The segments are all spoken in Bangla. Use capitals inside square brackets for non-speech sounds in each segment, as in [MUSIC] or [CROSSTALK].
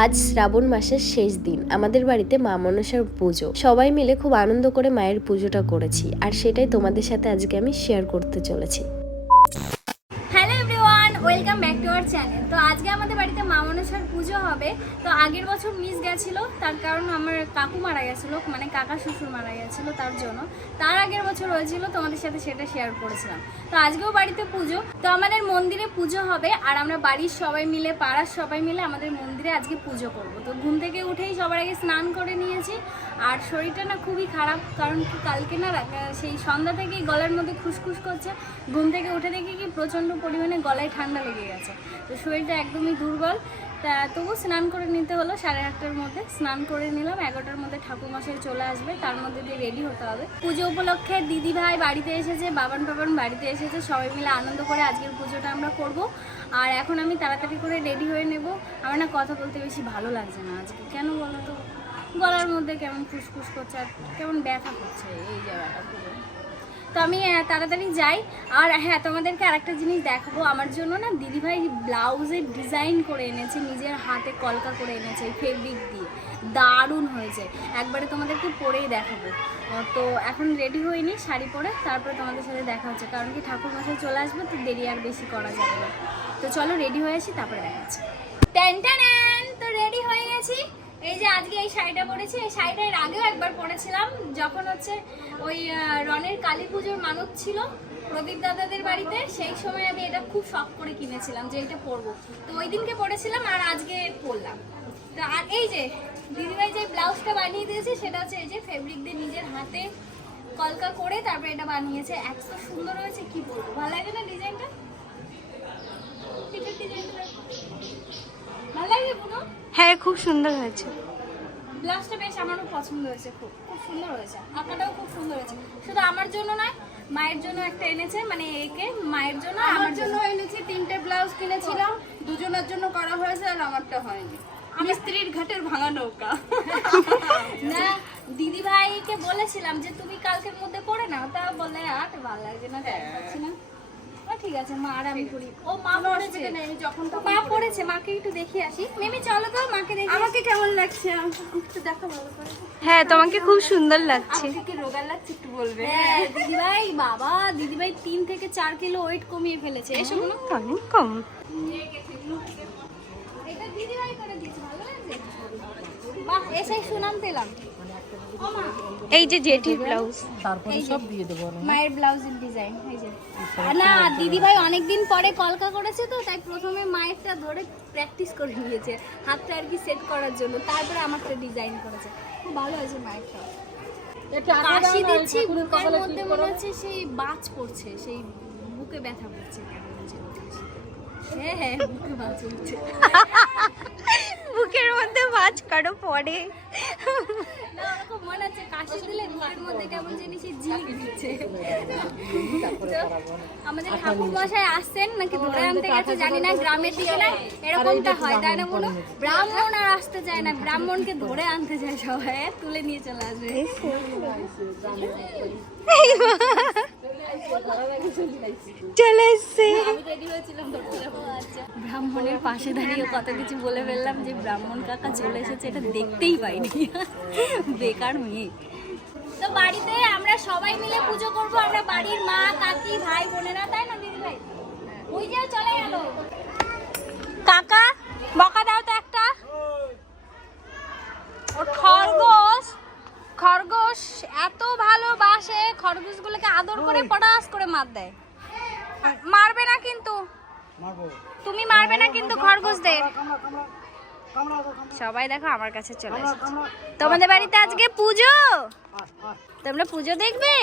আজ শ্রাবণ মাসের শেষ দিন। আমাদের বাড়িতে মা মনসার পুজো। সবাই মিলে খুব আনন্দ করে মায়ের পুজোটা করেছি। আর সেটাই তোমাদের সাথে আজকে আমি শেয়ার করতে চলেছি। মনসার পুজো হবে, তো আগের বছর মিস গেছিল, তার কারণ আমার কাকু মারা গেছিল মানে কাকা শ্বশুর মারা গেছিল তার জন্য। তার আগের বছর হয়েছিল, তোমাদের সাথে সেটা শেয়ার করেছিলাম। তো আজকেও বাড়িতে পুজো, তো আমাদের মন্দিরে পুজো হবে, আর আমরা বাড়ির সবাই মিলে, পাড়ার সবাই মিলে আমাদের মন্দিরে আজকে পুজো করব। তো ঘুম থেকে উঠেই সবার আগে স্নান করে নিয়েছি, আর শরীরটা না খুবই খারাপ, কারণ কি কালকে না সেই সন্ধ্যা থেকেই গলার মধ্যে খুসখুস করছে। ঘুম থেকে উঠে দেখি কি প্রচণ্ড পরিমাণে গলায় ঠান্ডা লেগে গেছে। তো শরীরটা একদমই দুর্বল। তা তবু স্নান করে নিতে হলো, সাড়ে আটটার মধ্যে। স্নান করে নিলাম, এগারোটার মধ্যে ঠাকুরমশাই চলে আসবে, তার মধ্যে দিয়ে রেডি হতে হবে। পুজো উপলক্ষে দিদি ভাই বাড়িতে এসেছে বাবান বাবান বাড়িতে এসেছে, সবাই মিলে আনন্দ করে আজকের পুজোটা আমরা করব। আর এখন আমি তাড়াতাড়ি করে রেডি হয়ে নেব। আমার না কথা বলতে বেশি ভালো লাগছে না আজকে। কেন বলো তো? গলার মধ্যে কেমন ফুসফুস করছে আর কেমন ব্যথা করছে এই জায়গাটা পুরো। তো আমি তাড়াতাড়ি যাই। আর হ্যাঁ তোমাদেরকে আরেকটা জিনিস দেখাবো। আমার জন্য না দিদিভাই ব্লাউজের ডিজাইন করে এনেছে, নিজের হাতে কলকা করে এনেছে ফেব্রিক দিয়ে। দারুণ হয়েছে। একবারে তোমাদেরকে পরেই দেখাবো। তো এখন রেডি হইনি শাড়ি পরে, তারপরে তোমাদের সাথে দেখা হচ্ছে। কারণ কি ঠাকুর মশাই চলে আসবে, তো দেরি আর বেশি করা যাবে না। তো চলো রেডি হয়ে আসি, তারপরে তো রেডি হয়ে গেছি এই যে আজকে এই শাড়িটা পরেছি, এই শাড়িটা এর আগেও একবার পরেছিলাম, যখন হচ্ছে ওই রনের কালী পুজোর মানত ছিল প্রদীপ দাদাদের বাড়িতে, সেই সময় আমি এটা খুব শখ করে কিনেছিলাম যে এটা পরবো। তো ওই দিনকে পরেছিলাম আর আজকে পরলাম। তো আর এই যে, দিদিভাই যে ব্লাউজটা বানিয়ে দিয়েছে, সেটা হচ্ছে এই যে ফেব্রিক দিয়ে নিজের হাতে কলকা করে তারপরে এটা বানিয়েছে। এত সুন্দর হয়েছে, কি বলব? ভালো লাগে না ডিজাইনটা ডিজাইনটা? হ্যাঁ খুব সুন্দর হয়েছে। ব্লাউজটা বেশ আমারও পছন্দ হয়েছে খুব। খুব সুন্দর হয়েছে। আঁকাটাও খুব সুন্দর হয়েছে। শুধু আমার জন্য নয় মায়ের জন্য একটা এনেছে মানে একে মায়ের জন্য আমার জন্য এনেছি তিনটে ব্লাউজ কিনেছিলাম। দুজনের জন্য করা হয়েছে আর আমারটা হয়নি। আমি স্ত্রীর ঘাটের ভাঙা নৌকা। না দিদি ভাইকে বলেছিলাম যে তুমি কালকের মধ্যে করে নাও। তা বলে আর ভালো লাগছে না। ঠিক আছে মা আর আমি করি। ও মা পড়েছে অসুবিধা আমি যখন মা পড়েছে। মাকে একটু আসি। মিমি চলো তো মাকে দেখি আমাকে কেমন লাগছে? একটু দেখো ভালো করে। হ্যাঁ তোমাকে খুব সুন্দর লাগছে। আমাকে কি রোগা লাগছে একটু বলবে? হ্যাঁ দিদিভাই বাবা দিদিভাই তিন থেকে চার কিলো ওয়েট কমিয়ে ফেলেছে। এসো কোনো অনেক কম। এটা দিদিভাই করে দিয়েছে ভালো লাগছে? বাহ এসে সুনাম পেলাম। এই যে জেঠির ব্লাউজ যে মায়ের ব্লাউজের ডিজাইন না দিদিভাই অনেকদিন পরে কলকা করেছে তো তাই প্রথমে মায়েরটা ধরে প্র্যাকটিস করে নিয়েছে। হাতটা আর কি সেট করার জন্য তারপরে আমারটা ডিজাইন করেছে। খুব ভালো হয়েছে মায়েরটা। কাশি দিচ্ছি বুকের মধ্যে মনে হচ্ছে সেই বাজ পড়ছে সেই বুকে ব্যথা কাশি। হ্যাঁ হ্যাঁ বুকে বাজ উঠছে [LAUGHS] বুকের মধ্যে মাছ কারও পড়ে। মনে আমাদের ঠাকুর মশাই আসছেন নাকি ধরে আনতে গেছে জানি না গ্রামের দিকে না এরকমটা হয়। তাই না বলো ব্রাহ্মণ আর আসতে চায় না ব্রাহ্মণকে ধরে আনতে যায় সবাই তুলে নিয়ে চলে আসবে। আচ্ছা। ব্রাহ্মণের পাশে দাঁড়িয়ে কত কিছু বলে ফেললাম যে, ব্রাহ্মণ কাকা চলে এসেছে, এটা দেখতেই পাইনি। বেকার মেয়ে। তো বাড়িতে আমরা সবাই মিলে পুজো করব, আমরা বাড়ির মা, কাকি, ভাই, বোনেরা, তাই না, দিদি ভাই? ওই যে চলে গেল। কাকা, বকা দাও তো একটা ওর খরগোশ খরগোশ এত ভালোবাসে খরগোশগুলোকে আদর করে পটাস করে মার দেয়। মারবে না কিন্তু। তুমি মারবে না কিন্তু খরগোশদের সবাই দেখো আমার কাছে চলে এসেছে। তোমাদের বাড়িতে আজকে পুজো? তোমরা পুজো দেখবে?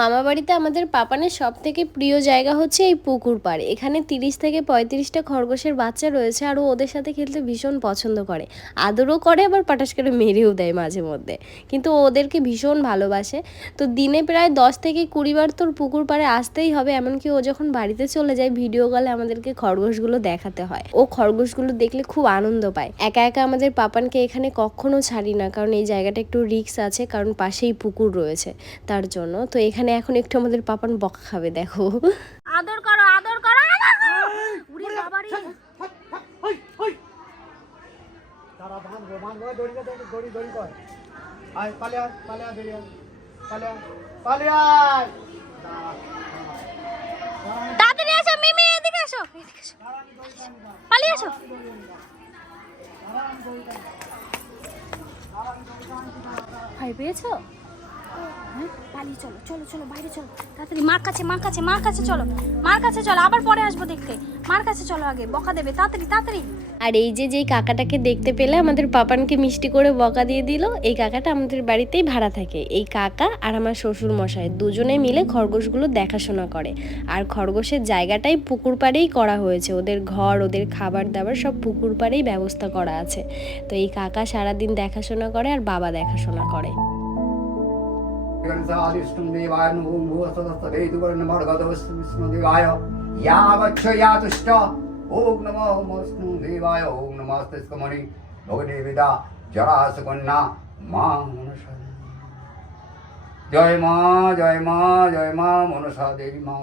মামা বাড়িতে আমাদের পাপানের সব থেকে প্রিয় জায়গা হচ্ছে এই পুকুর পাড়। এখানে তিরিশ থেকে পঁয়ত্রিশটা খরগোশের বাচ্চা রয়েছে আর ওদের সাথে খেলতে ভীষণ পছন্দ করে। আদরও করে, আবার পাটাস করে মেরেও দেয় মাঝে মধ্যে। কিন্তু ওদেরকে ভীষণ ভালোবাসে। তো দিনে প্রায় দশ থেকে কুড়ি বার তোর পুকুর পাড়ে আসতেই হবে, এমনকি ও যখন বাড়িতে চলে যায়, ভিডিও কলে আমাদেরকে খরগোশগুলো দেখাতে হয়। ও খরগোশগুলো দেখলে খুব আনন্দ পায়। একা একা আমাদের পাপানকে এখানে কখনো ছাড়ি না, কারণ এই জায়গাটা একটু রিক্স আছে, কারণ পাশেই পুকুর রয়েছে তার জন্য। তো এখানে এখন একটু আমাদের পাপান বকা খাবে দেখো। আদর করো আদর করো আদর করো। উড়ি বাবারি। ওই দড়ি কর, দড়ি দড়ি দড়ি আয় পালে আয় পালে আয় পালে আয় পালে আয় তাড়াতাড়ি আসো মিমি এদিকে আসো এদিকে আসো। পালিয়ে আসো। ভয় পেয়েছ? হ্যাঁ? কাছে চলো। মার কাছে চলো, আবার পরে আসব দেখতে। মার কাছে চলো আগে, বকা দেবে, তাড়াতাড়ি তাড়াতাড়ি। আর এই যে, যেই কাকাটাকে দেখতে পেলে আমাদের পাপানকে মিষ্টি করে বকা দিয়ে দিল, এই কাকাটা আমাদের বাড়িতেই ভাড়া থাকে। এই কাকা আর আমার শ্বশুর মশাই দুজনে মিলে খরগোশগুলো দেখাশোনা করে। আর খরগোশের জায়গাটাই পুকুর পাড়েই করা হয়েছে। ওদের ঘর, ওদের খাবার দাবার সব পুকুর পাড়েই ব্যবস্থা করা আছে। তো এই কাকা সারাদিন দেখাশোনা করে আর বাবা দেখাশোনা করে। देवाय ॐ भूवस्तदस्तभेदुवर्णमर्गदवस्तु या गच्छ या तुष्ट ॐ नमो विष्णुदेवाय ॐ नमस्ते स्कमणि भगवती विदा जरा सुकन्या মা মনসা জয় মা জয় মা জয় মা মনসা দেবী মা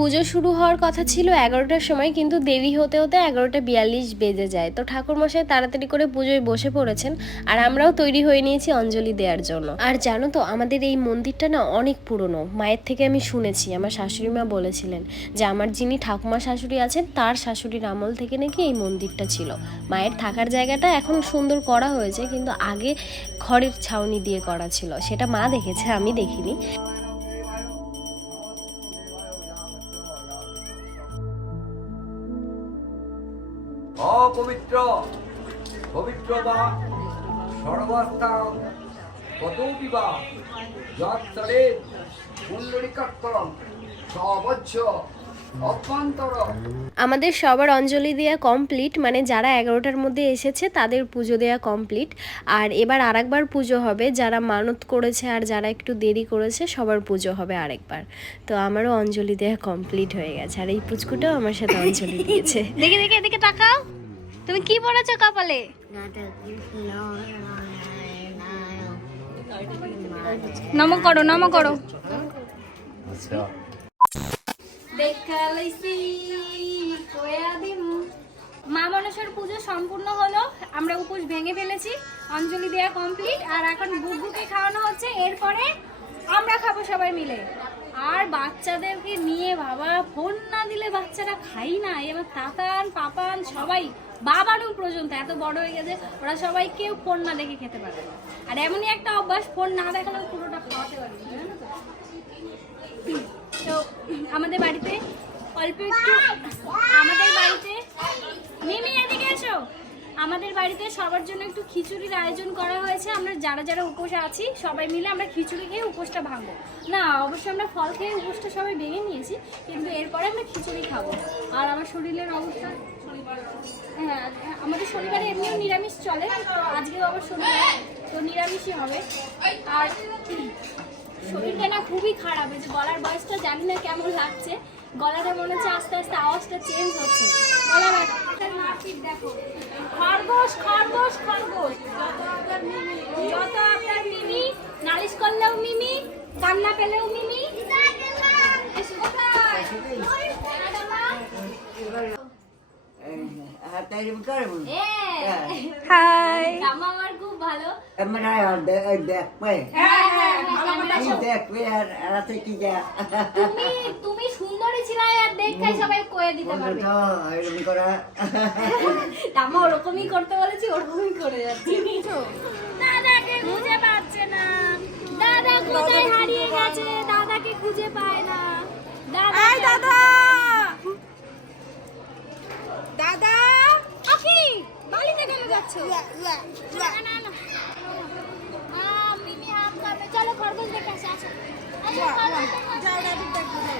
পুজো শুরু হওয়ার কথা ছিল এগারোটার সময়, কিন্তু দেরি হতে হতে এগারোটা বিয়াল্লিশ বেজে যায়। তো ঠাকুরমশাই তাড়াতাড়ি করে পুজোয় বসে পড়েছেন, আর আমরাও তৈরি হয়ে নিয়েছি অঞ্জলি দেওয়ার জন্য। আর জানো তো, আমাদের এই মন্দিরটা না অনেক পুরনো। মায়ের থেকে আমি শুনেছি, আমার শাশুড়ি মা বলেছিলেন যে আমার যিনি ঠাকুমা শাশুড়ি আছেন, তার শাশুড়ির আমল থেকে নাকি এই মন্দিরটা ছিল। মায়ের থাকার জায়গাটা এখন সুন্দর করা হয়েছে, কিন্তু আগে খড়ের ছাউনি দিয়ে করা ছিল। সেটা মা দেখেছে, আমি দেখিনি। সবচ্ছ আমাদের সবার অঞ্জলি দেওয়া কমপ্লিট মানে যারা এগারোটার মধ্যে এসেছে তাদের পুজো দেওয়া কমপ্লিট আর এবার আরেকবার পুজো হবে যারা মানত করেছে আর যারা একটু দেরি করেছে সবার পুজো হবে আরেকবার। তো আমারও অঞ্জলি দেওয়া কমপ্লিট হয়ে গেছে আর এই পুচকুটাও আমার সাথে অঞ্জলি দিয়েছে। দেখে দেখে এদিকে তাকাও। তুমি কি পড়েছো কপালে? নম করো নম করো। দেখালাইছি মা মনসার পুজো সম্পূর্ণ হলো আমরা উপোস ভেঙে ফেলেছি অঞ্জলি দেওয়া কমপ্লিট আর এখন বুকবুকে খাওয়ানো হচ্ছে এরপরে আমরা খাব সবাই মিলে। আর বাচ্চাদেরকে নিয়ে বাবা ফোন না দিলে বাচ্চারা খাই না এবার তাতান পাপান সবাই বাবারও পর্যন্ত এত বড় হয়ে গেছে, ওরা সবাই কেউ ফোন না দেখে খেতে পারে আর এমনই একটা অভ্যাস ফোন না দেখালেও পুরোটা খাওয়াতে তো? তো, আমাদের বাড়িতে অল্প একটু, আমাদের বাড়িতে, মিমি, এদিকে এসো। আমাদের বাড়িতে সবার জন্য একটু খিচুড়ির আয়োজন করা হয়েছে। আমরা যারা যারা উপোসে আছি, সবাই মিলে আমরা খিচুড়ি খেয়ে উপোসটা ভাঙবো। না অবশ্যই আমরা ফল খেয়ে উপোসটা সবাই ভেঙে নিয়েছি, কিন্তু এরপরে আমরা খিচুড়ি খাব। আর আমার শরীরের অবস্থা হ্যাঁ আমাদের শনিবারে এমনিও নিরামিষ চলে আজকেও আবার শনিবার তো নিরামিষই হবে। আর শরীরটা না খুবই খারাপ যে গলার বয়সটা জানি না কেমন লাগছে গলাটা মনে হচ্ছে আস্তে আস্তে আওয়াজটা চেঞ্জ হচ্ছে। গলার দেখো খরগোশ খরগোশ খরগোশ। যত আপনার মিমি নালিশ করলেও মিমি কান্না পেলেও মিমি। কোথায়? হাই। জামা আমার খুব ভালো। দেখবে। ক্যামেরা কি সব- দেখবে আর রাতে কি যা। তুমি তুমি সুন্দরী ছিলে আর দেখাই সবাই কয়ে দিতে পারবে। তো এরকম করা। আমা ওরকমই করতে বলেছি ওরকমই করে যাচ্ছে। দাদাকে খুঁজে পাচ্ছে না। দাদা কোথায় হারিয়ে গেছে? দাদাকে খুঁজে পায় না। দাদা দাদা! দাদা! আকি বাড়িতে কেন যাচ্ছ? না না না আ, মিমি হাত কাঁপে। চলো খরগোশ দেখে আসি আসো। যাও খরগোশ দেখে।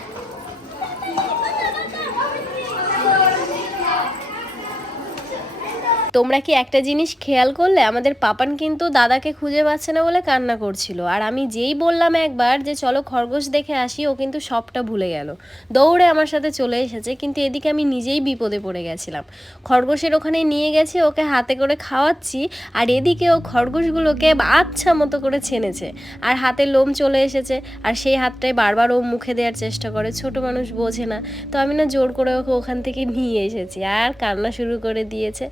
তোমরা কি একটা জিনিস খেয়াল করলে? আমাদের পাপান কিন্তু দাদাকে খুঁজে পাচ্ছে না বলে কান্না করছিল। আর আমি যেই বললাম একবার যে, চলো খরগোশ দেখে আসি, ও কিন্তু সবটা ভুলে গেল। দৌড়ে আমার সাথে চলে এসেছে, কিন্তু এদিকে আমি নিজেই বিপদে পড়ে গেছিলাম। খরগোশের ওখানে নিয়ে গেছি, ওকে হাতে করে খাওয়াচ্ছি, আর এদিকে ও খরগোশগুলোকে আচ্ছা মতো করে ছেনেছে। আর হাতে লোম চলে এসেছে, আর সেই হাতটাই বারবার ও মুখে দেওয়ার চেষ্টা করে। ছোট মানুষ বোঝে না। তো আমি না জোর করে ওকে ওখান থেকে নিয়ে এসেছি। আর কান্না শুরু করে দিয়েছে।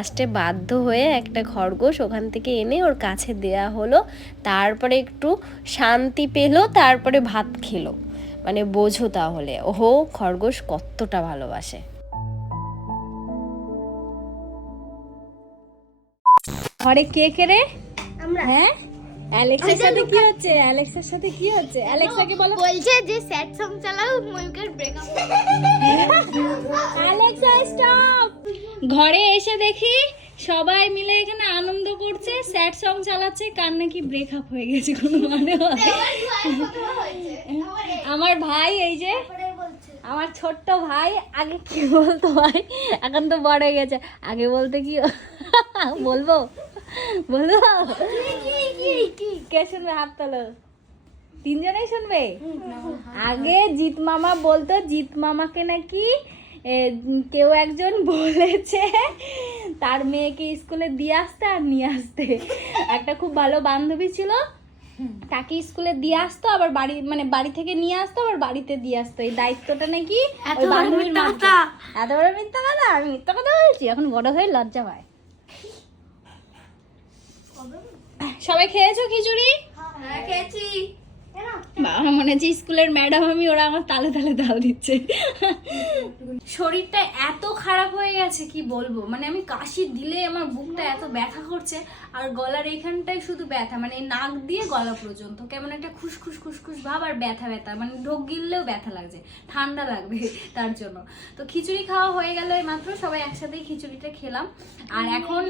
লাস্টে বাধ্য হয়ে একটা খরগোশ ওখান থেকে এনে ওর কাছে দেয়া হলো। তারপরে একটু শান্তি পেল তারপরে ভাত খেলো। মানে বোঝো তাহলে ওহো খরগোশ কতটা ভালোবাসে। ঘরে কে কে রে? আমরা। হ্যাঁ? অ্যালেক্সার সাথে কি হচ্ছে? অ্যালেক্সার সাথে কি হচ্ছে? অ্যালেক্সাকে বলো। বলছে যে স্যাড সং চালাও ময়ূকের ব্রেকআপ অ্যালেক্সা স্টপ ঘরে এসে দেখি সবাই মিলে এখানে আনন্দ করছে স্যাড সং চালাচ্ছে কার নাকি ব্রেকআপ হয়ে গেছে কোনো মানে আমার ভাই এই যে আমার ছোট্ট ভাই আগে কি বলতো ভাই? এখন তো বড় হয়ে গেছে। আগে বলতে কি বলব? বলব কে শুনবে হাত তোলো? তিনজনেই শুনবে? আগে জিৎ মামা বলতো জিৎ মামাকে নাকি কেউ একজন বলেছে তার মেয়েকে স্কুলে দিয়ে আসতে আর নিয়ে আসতে। একটা খুব ভালো বান্ধবী ছিল তাকে স্কুলে দিয়ে আসতো আবার বাড়ি মানে বাড়ি থেকে নিয়ে আসতো আবার বাড়িতে দিয়ে আসতো। এই দায়িত্বটা নাকি এত বড় মিথ্যা কথা? আমি মিথ্যা কথা বলছি এখন বড় হয়ে লজ্জা পায়। সবাই খেয়েছো খিচুড়ি? খেয়েছি। বাবা মনে হচ্ছে স্কুলের ম্যাডাম আমি, ওরা আমার তালে তালে দাও দিচ্ছে। শরীরটা এত খারাপ হয়ে গেছে, কি বলব? মানে আমি কাশি দিলে আমার বুকটা এত ব্যথা করছে, আর গলার এইখানটায় শুধু ব্যথা মানে নাক দিয়ে গলা পর্যন্ত। কেমন একটা খুসখুস খুসখুস ভাব আর ব্যথা ব্যথা। মানে ঢোক গিললেও ব্যথা লাগছে, ঠান্ডা লাগবে [LAUGHS] তার জন্য। তো খিচুড়ি খাওয়া হয়ে গেল মাত্র সবাই একসাথেই খিচুড়িটা খেলাম। আর এখন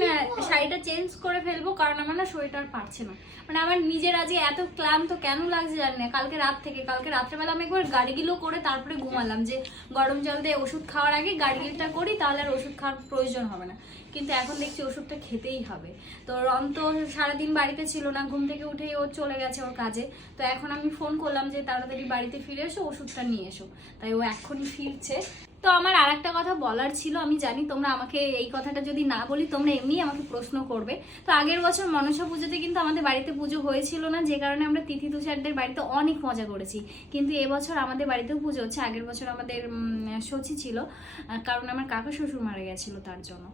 শাড়িটা চেঞ্জ করে ফেলব, কারণ আমার না শরীরটা আর পারছে না। মানে আমার নিজের আজকে এত ক্লান্ত, কেন লাগছে জানি না, কালকে রাত থেকে, কালকে রাত্রেবেলা আমি একবার গাড়িগুলো করে তারপরে ঘুমালাম যে গরম জল দিয়ে ওষুধ খাওয়ার আগে গাড়িগুলোটা করি, তাহলে আর ওষুধ খাওয়ার প্রয়োজন হবে না। কিন্তু এখন দেখছি ওষুধটা খেতেই হবে। তো রন তো সারাদিন বাড়িতে ছিল না, ঘুম থেকে উঠেই ও চলে গেছে ওর কাজে। তো এখন আমি ফোন করলাম যে তাড়াতাড়ি বাড়িতে ফিরে এসো, ওষুধটা নিয়ে এসো। তাই ও এখনই ফিরছে। তো আমার আর একটা কথা বলার ছিল, আমি জানি তোমরা আমাকে এই কথাটা যদি না বলি, তোমরা এমনি আমাকে প্রশ্ন করবে। তো আগের বছর মনসা পুজোতে কিন্তু আমাদের বাড়িতে পুজো হয়েছিল না, যে কারণে আমরা তিথি তুষারদের বাড়িতে অনেক মজা করেছি। কিন্তু এবছর আমাদের বাড়িতেও পুজো হচ্ছে, আগের বছর আমাদের সচি ছিল কারণ আমার কাকা শ্বশুর মারা গেছিল তার জন্য।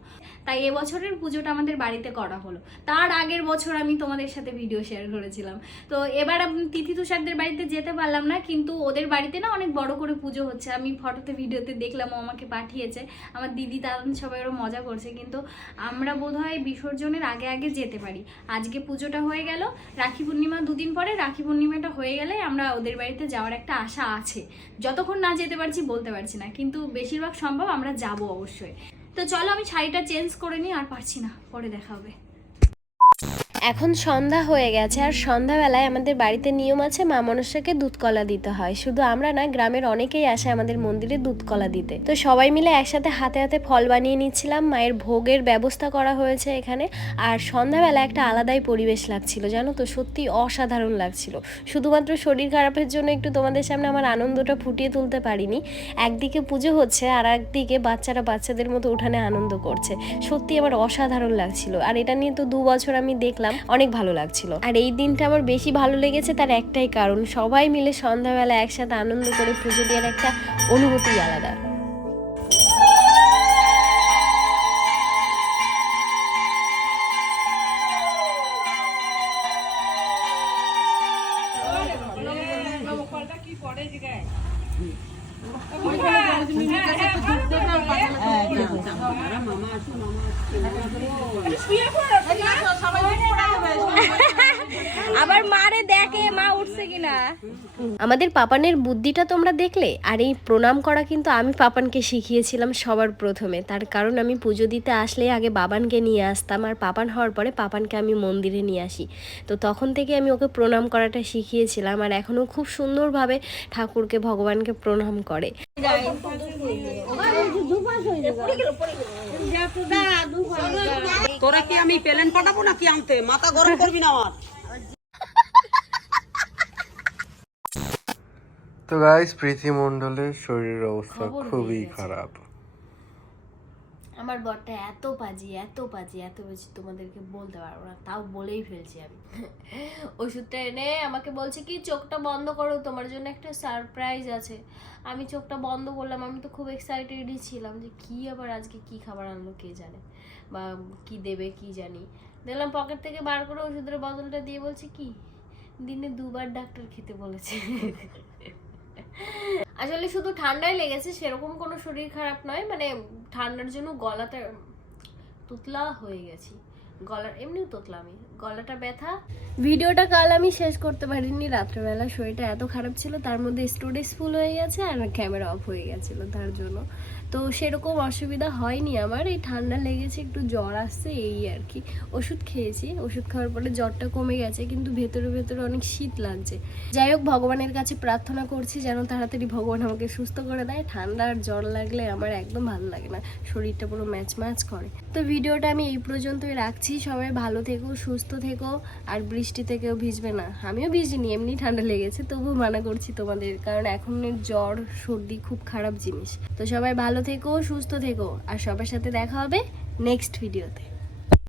তাই এবছরের পুজোটা আমাদের বাড়িতে করা হলো। তার আগের বছর আমি তোমাদের সাথে ভিডিও শেয়ার করেছিলাম। তো এবার তিথি তুষারদের বাড়িতে যেতে পারলাম না, কিন্তু ওদের বাড়িতে না অনেক বড় করে পুজো হচ্ছে। আমি ফটোতে ভিডিওতে দেখলাম ও আমাকে পাঠিয়েছে। আমার দিদি দাদন সবাই ওরা মজা করছে, কিন্তু আমরা বোধহয় বিসর্জনের আগে আগে যেতে পারি। আজকে পুজোটা হয়ে গেল, রাখি পূর্ণিমা দুদিন পরে রাখি পূর্ণিমাটা হয়ে গেলে আমরা ওদের বাড়িতে যাওয়ার একটা আশা আছে। যতক্ষণ না যেতে পারছি বলতে পারছি না, কিন্তু বেশিরভাগ সম্ভব আমরা যাব অবশ্যই। তো চলো আমি শাড়িটা চেঞ্জ করে নিই, আর পারছি না, পরে দেখা হবে। এখন সন্ধ্যা হয়ে গেছে আর সন্ধ্যাবেলায় আমাদের বাড়িতে নিয়ম আছে মা মনসাকে দুধ কলা দিতে হয়। শুধু আমরা না, গ্রামের অনেকেই আসে আমাদের মন্দিরে দুধ কলা দিতে। তো সবাই মিলে একসাথে হাতে হাতে ফল বানিয়ে নিচ্ছিলাম, মায়ের ভোগের ব্যবস্থা করা হয়েছে এখানে। আর সন্ধ্যাবেলা একটা আলাদাই পরিবেশ লাগছিল, জানো তো? সত্যি অসাধারণ লাগছিল। শুধুমাত্র শরীর খারাপের জন্য একটু তোমাদের সামনে আমার আনন্দটা ফুটিয়ে তুলতে পারিনি। একদিকে পুজো হচ্ছে আর একদিকে বাচ্চারা বাচ্চাদের মতো উঠানে আনন্দ করছে। সত্যি আমার অসাধারণ লাগছিল। আর এটা নিয়ে তো দু বছর আমি দেখলাম অনেক ভালো লাগছিল। আর এই দিনটা আমার বেশি ভালো লেগেছে তার একটাই কারণ, সবাই মিলে সন্ধ্যাবেলা একসাথে আনন্দ করে পুজো দেওয়ার একটা অনুভূতি আলাদা। আবার মারে দেখে মা উঠছে কিনা? আমাদের পাপানের বুদ্ধিটা তোমরা দেখলে? আর এই প্রণাম করা কিন্তু আমি পাপানকে শিখিয়েছিলাম সবার প্রথমে। তার কারণ আমি পুজো দিতে আসলে আগে বাবানকে নিয়ে আসতাম আর পাপান হওয়ার পরে পাপানকে আমি মন্দিরে নিয়ে আসি। তো তখন থেকে আমি ওকে প্রণাম করাটা শিখিয়েছিলাম আর এখনও খুব সুন্দরভাবে ঠাকুরকে ভগবানকে প্রণাম করে। তোরা কি আমি প্লেন পাঠাবো নাকি আনতে? মাথা গরম করবি না আমার। তো গাইস প্রীতি মণ্ডলের শরীরের অবস্থা খুবই খারাপ। আমার বরটা এত পাজি এত পাজি এত পাজি তোমাদেরকে বলতে পারব না তাও বলেই ফেলছি আমি। ওষুধটা এনে আমাকে বলছে কি চোখটা বন্ধ করো তোমার জন্য একটা সারপ্রাইজ আছে। আমি চোখটা বন্ধ করলাম আমি তো খুব এক্সাইটেডই ছিলাম যে কি আবার আজকে কি খাবার আনলো কে জানে? বা কি দেবে কি জানি? দেখলাম পকেট থেকে বার করে ওষুধের বদলটা দিয়ে বলছে কি দিনে দুবার ডাক্তার খেতে বলেছে। আসলে শুধু ঠান্ডায় লেগেছে, সেরকম কোনো শরীর খারাপ নয় মানে ঠান্ডার জন্য গলাটা তুতলা হয়ে গেছি। গলার এমনিও তোতলা আমি গলাটা ব্যথা। ভিডিওটা কাল আমি শেষ করতে পারিনি, রাত্রেবেলা শরীরটা এত খারাপ ছিল, তার মধ্যে স্টোরেজ ফুল হয়ে গেছে আর ক্যামেরা অফ হয়ে গেছিল তার জন্য। তো সেরকম অসুবিধা হয়নি আমার। এই ঠান্ডা লেগেছে, একটু জ্বর আসছে, এই আর কি। ওষুধ খেয়েছি, ওষুধ খাওয়ার পরে জ্বরটা কমে গেছে, কিন্তু ভেতরে ভেতরে অনেক শীত লাগছে। যাই হোক, ভগবানের কাছে প্রার্থনা করছি যেন তাড়াতাড়ি ভগবান আমাকে সুস্থ করে দেয়। ঠান্ডা আর জ্বর লাগলে আমার একদম ভালো লাগে না, শরীরটা পুরো ম্যাচ ম্যাচ করে। তো ভিডিওটা আমি এই পর্যন্তই রাখছি, সবাই ভালো থেকো, সুস্থ থেকো, আর বৃষ্টি থেকেও ভিজবে না। আমিও ভিজিনি, এমনি ঠান্ডা লেগেছে, তবুও মানা করছি তোমাদের, কারণ এখন জ্বর, সর্দি খুব খারাপ জিনিস। তো সবাই ভালো থেকো সুস্থ থেকো আর সবার সাথে দেখা হবে নেক্সট ভিডিওতে